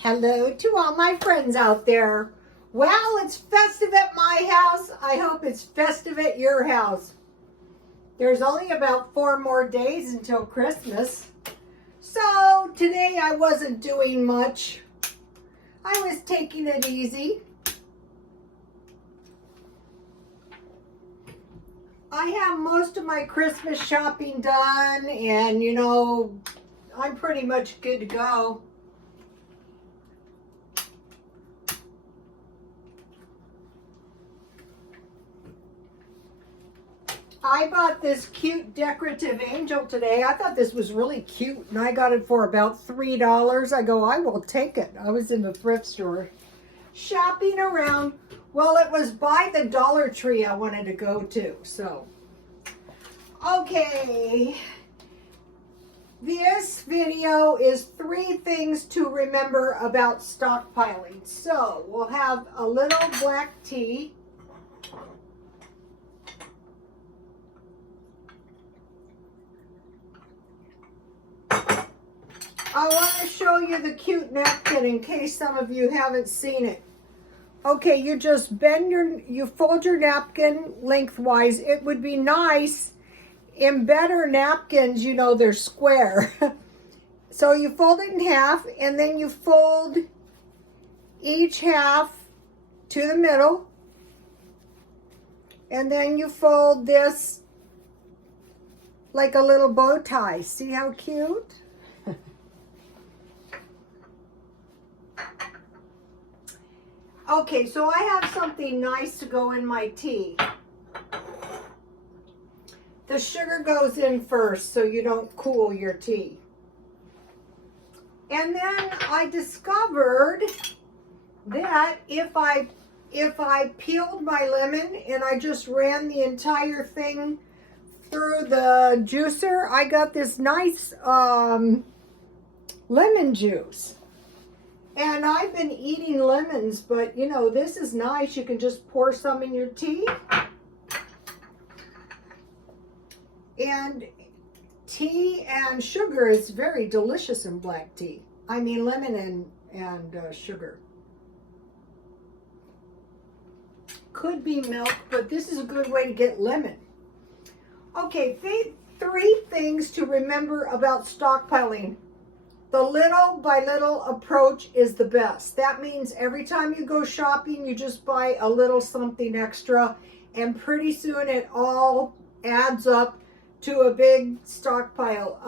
Hello to all my friends out there. Well, it's festive at my house. I hope it's festive at your house. There's only about 4 more days until Christmas. So today I wasn't doing much. I was taking it easy. I have most of my Christmas shopping done, and you know, I'm pretty much good to go. I bought this cute decorative angel today. I thought this was really cute, and I got it for about $3. I go, I will take it. I was in the thrift store shopping around. Well, it was by the Dollar Tree I wanted to go to, so. Okay. This video is 3 things to remember about stockpiling. So, we'll have a little black tea. I want to show you the cute napkin in case some of you haven't seen it. Okay, you just you fold your napkin lengthwise. It would be nice in better napkins, you know, they're square. So you fold it in half, and then you fold each half to the middle. And then you fold this like a little bow tie. See how cute? Okay, so I have something nice to go in my tea. The sugar goes in first so you don't cool your tea. And then I discovered that if I peeled my lemon and I just ran the entire thing through the juicer, I got this nice lemon juice. And I've been eating lemons, but you know, this is nice. You can just pour some in your tea. And tea and sugar is very delicious in black tea. I mean, lemon and sugar. Could be milk, but this is a good way to get lemon. Okay, 3 things to remember about stockpiling. The little by little approach is the best. That means every time you go shopping, you just buy a little something extra, and pretty soon it all adds up to a big stockpile.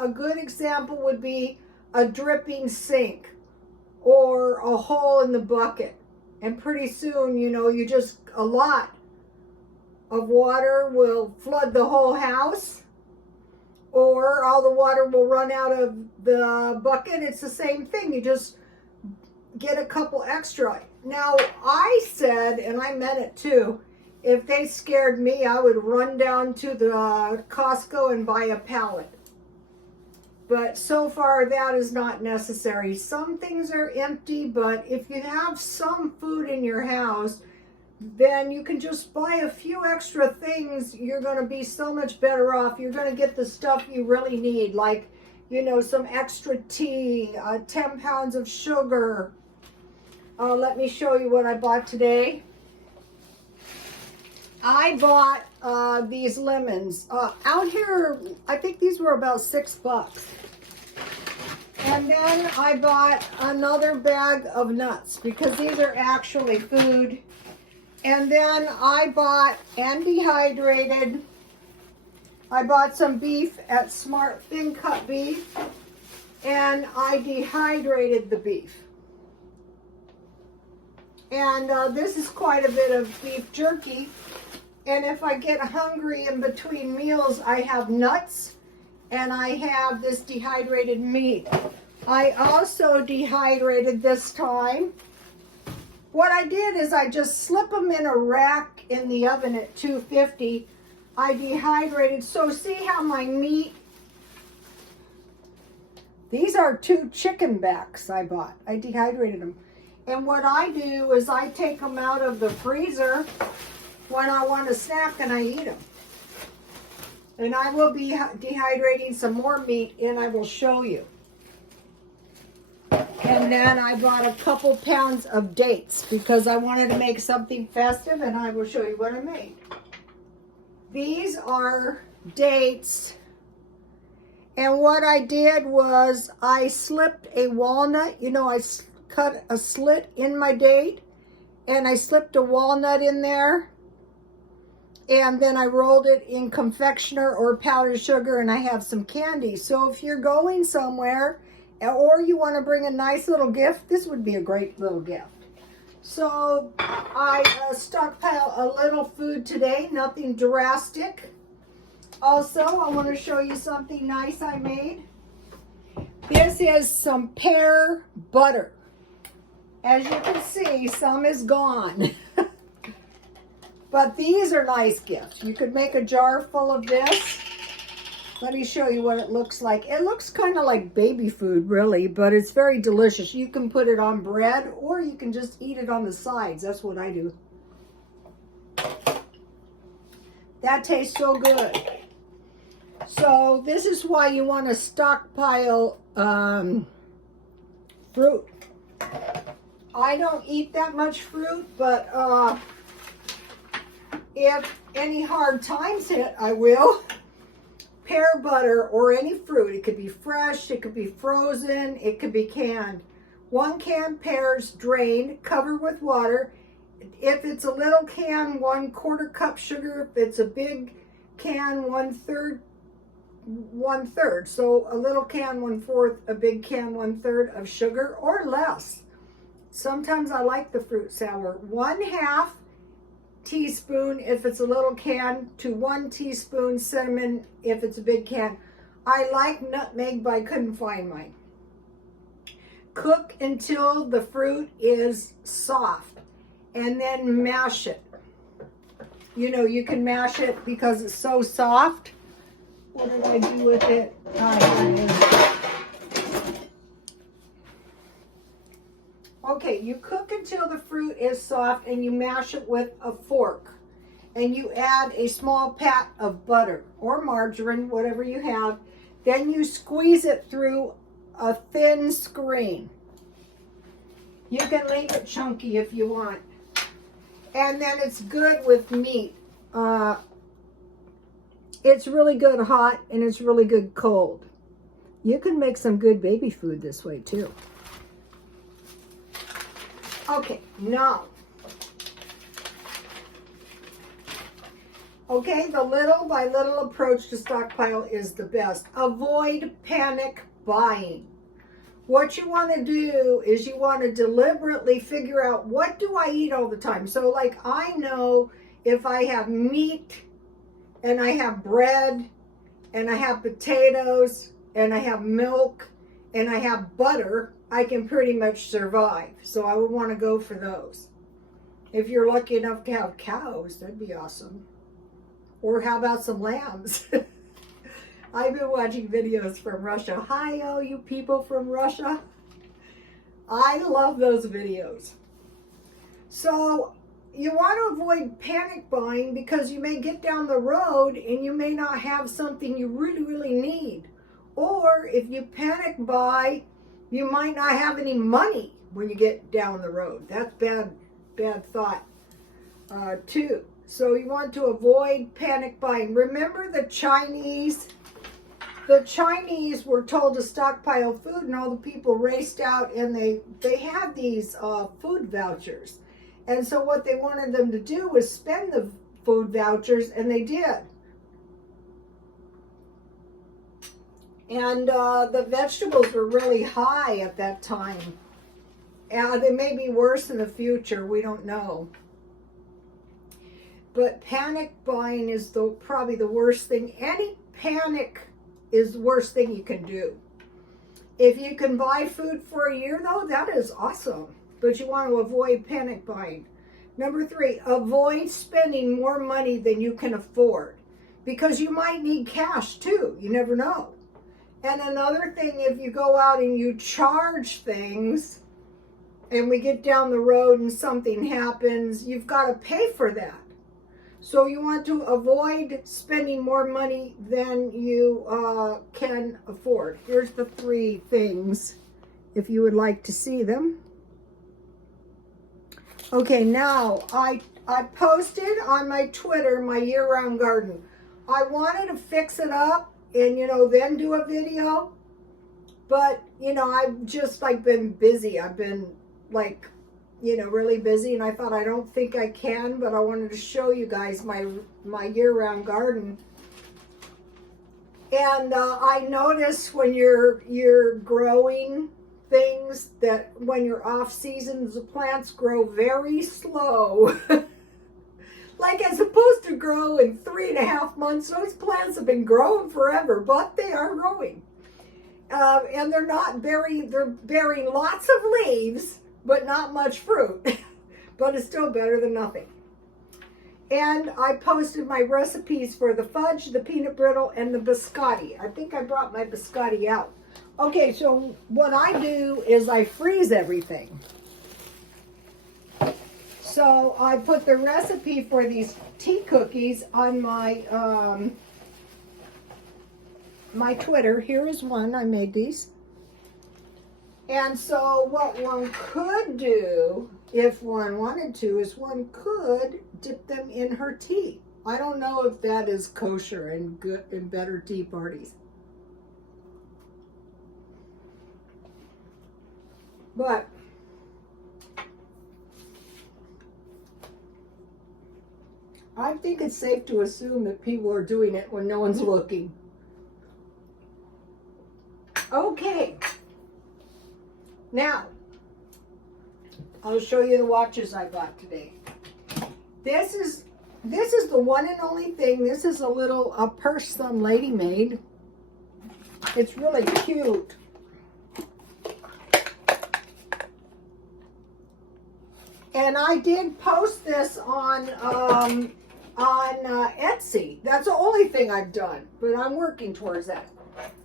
A good example would be a dripping sink or a hole in the bucket. And pretty soon, you know, a lot of water will flood the whole house, or all the water will run out of the bucket. It's the same thing. You just get a couple extra. Now, I said, and I meant it too, if they scared me, I would run down to the Costco and buy a pallet. But so far, that is not necessary. Some things are empty, but if you have some food in your house, then you can just buy a few extra things. You're going to be so much better off. You're going to get the stuff you really need, like, you know, some extra tea, 10 pounds of sugar. Let me show you what I bought today. I bought these lemons. Out here, I think these were about $6. And then I bought another bag of nuts because these are actually food. And then I bought and dehydrated. I bought some beef at Smart Thin Cut Beef, and I dehydrated the beef. And this is quite a bit of beef jerky. And if I get hungry in between meals, I have nuts and I have this dehydrated meat. I also dehydrated this time. What I did is I just slip them in a rack in the oven at 250. I dehydrated. So see how my meat, these are 2 chicken backs I bought. I dehydrated them. And what I do is I take them out of the freezer when I want a snack and I eat them. And I will be dehydrating some more meat and I will show you. And And then I bought a couple pounds of dates because I wanted to make something festive, and I will show you what I made. These are dates, and what I did was I slipped a walnut. You know, I cut a slit in my date, and I slipped a walnut in there, and then I rolled it in confectioner or powdered sugar, and I have some candy. So if you're going somewhere or you want to bring a nice little gift, this would be a great little gift. So I stockpile a little food today, nothing drastic. Also, I want to show you something nice I made. This is some pear butter. As you can see, some is gone. But these are nice gifts. You could make a jar full of this. Let me show you what it looks like. It looks kind of like baby food, really, but it's very delicious. You can put it on bread, or you can just eat it on the sides. That's what I do. That tastes so good. So this is why you want to stockpile fruit. I don't eat that much fruit, but if any hard times hit, I will. Pear butter or any fruit. It could be fresh, it could be frozen, it could be canned. 1 can pears drained, covered with water. If it's a little can, 1/4 cup sugar. If it's a big can, 1/3. So a little can, 1/4, a big can, 1/3 of sugar or less. Sometimes I like the fruit sour. 1/2 teaspoon if it's a little can to 1 teaspoon cinnamon if it's a big can. I like nutmeg, but I couldn't find mine. Cook until the fruit is soft and then mash it. You know, you can mash it because it's so soft. What did I do with it? Here it is. Okay, you cook until the fruit is soft and you mash it with a fork. And you add a small pat of butter or margarine, whatever you have. Then you squeeze it through a thin screen. You can leave it chunky if you want. And then it's good with meat. It's really good hot and it's really good cold. You can make some good baby food this way too. Okay, now. Okay, the little by little approach to stockpile is the best. Avoid panic buying. What you want to do is you want to deliberately figure out, what do I eat all the time? So like, I know if I have meat and I have bread and I have potatoes and I have milk and I have butter, I can pretty much survive. So I would want to go for those. If you're lucky enough to have cows, that'd be awesome. Or how about some lambs? I've been watching videos from Russia. Hi, oh, you people from Russia. I love those videos. So you want to avoid panic buying because you may get down the road and you may not have something you really, really need. Or if you panic buy, you might not have any money when you get down the road. That's bad thought too. So you want to avoid panic buying. Remember the Chinese? The Chinese were told to stockpile food, and all the people raced out, and they had these food vouchers. And so what they wanted them to do was spend the food vouchers, and they did. And the vegetables were really high at that time. They may be worse in the future. We don't know. But panic buying is probably the worst thing. Any panic is the worst thing you can do. If you can buy food for a year, though, that is awesome. But you want to avoid panic buying. Number 3, avoid spending more money than you can afford. Because you might need cash, too. You never know. And another thing, if you go out and you charge things, and we get down the road and something happens, you've got to pay for that. So you want to avoid spending more money than you can afford. Here's the 3 things. if you would like to see them. Okay, now I posted on my Twitter my year-round garden. I wanted to fix it up and, you know, then do a video. But, you know, I've just like been busy. I've been like, you know, really busy, and I thought I don't think I can, but I wanted to show you guys my year-round garden. And I notice when you're growing things that when you're off season, the plants grow very slow. Like as opposed to grow in 3.5 months, those plants have been growing forever, but they are growing. And they're bearing lots of leaves, but not much fruit. But it's still better than nothing. And I posted my recipes for the fudge, the peanut brittle, and the biscotti. I think I brought my biscotti out. Okay, so what I do is I freeze everything. So I put the recipe for these tea cookies on my my Twitter. Here is one. I made these. And so what one could do, if one wanted to, is one could dip them in her tea. I don't know if that is kosher and good and better tea parties. But I think it's safe to assume that people are doing it when no one's looking. Okay. Now, I'll show you the watches I got today. This is the one and only thing. This is a purse some lady made. It's really cute. And I did post this on Etsy. That's the only thing I've done, but I'm working towards that.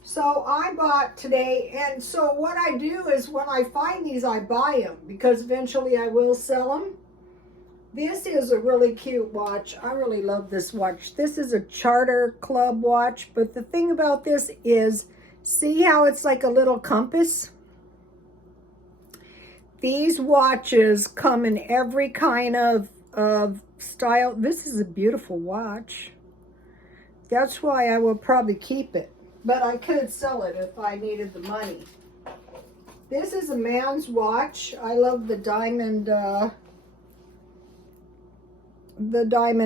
So I bought today, and so what I do is when I find these, I buy them because eventually I will sell them. This is a really cute watch. I really love this watch. This is a Charter Club watch, but the thing about this is, see how it's like a little compass? These watches come in every kind of style. This is a beautiful watch. That's why I will probably keep it. But I could sell it if I needed the money. This is a man's watch. I love the diamond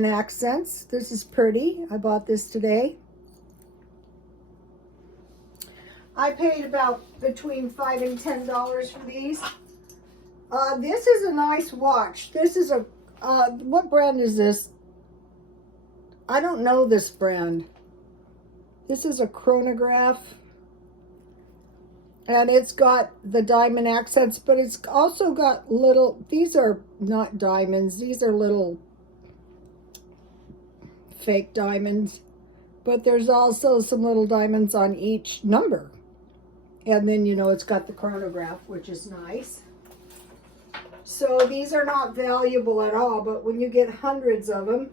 accents. This is pretty. I bought this today. I paid about between $5 and $10 for these. This is a nice watch. This is a, what brand is this? I don't know this brand. This is a chronograph. And it's got the diamond accents, but it's also got little, these are not diamonds. These are little fake diamonds. But there's also some little diamonds on each number. And then, you know, it's got the chronograph, which is nice. So these are not valuable at all, but when you get hundreds of them,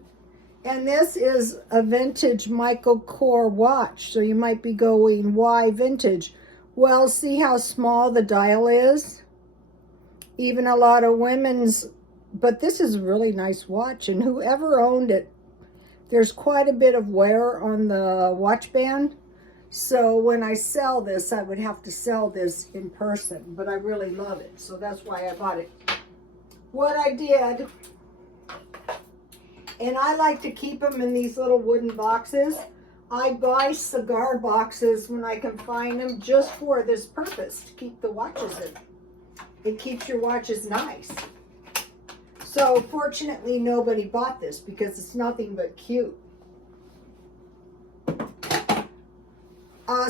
and this is a vintage Michael Kors watch, so you might be going, why vintage? Well, see how small the dial is? Even a lot of women's, but this is a really nice watch, and whoever owned it, there's quite a bit of wear on the watch band. So when I sell this, I would have to sell this in person, but I really love it, so that's why I bought it. What I did, and I like to keep them in these little wooden boxes. I buy cigar boxes when I can find them just for this purpose, to keep the watches in. It keeps your watches nice. So fortunately, nobody bought this because it's nothing but cute.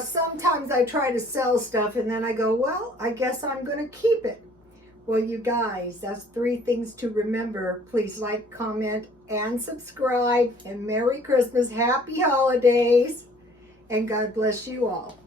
Sometimes I try to sell stuff and then I go, well, I guess I'm going to keep it. Well, you guys, that's 3 things to remember. Please like, comment, and subscribe. And Merry Christmas, Happy Holidays, and God bless you all.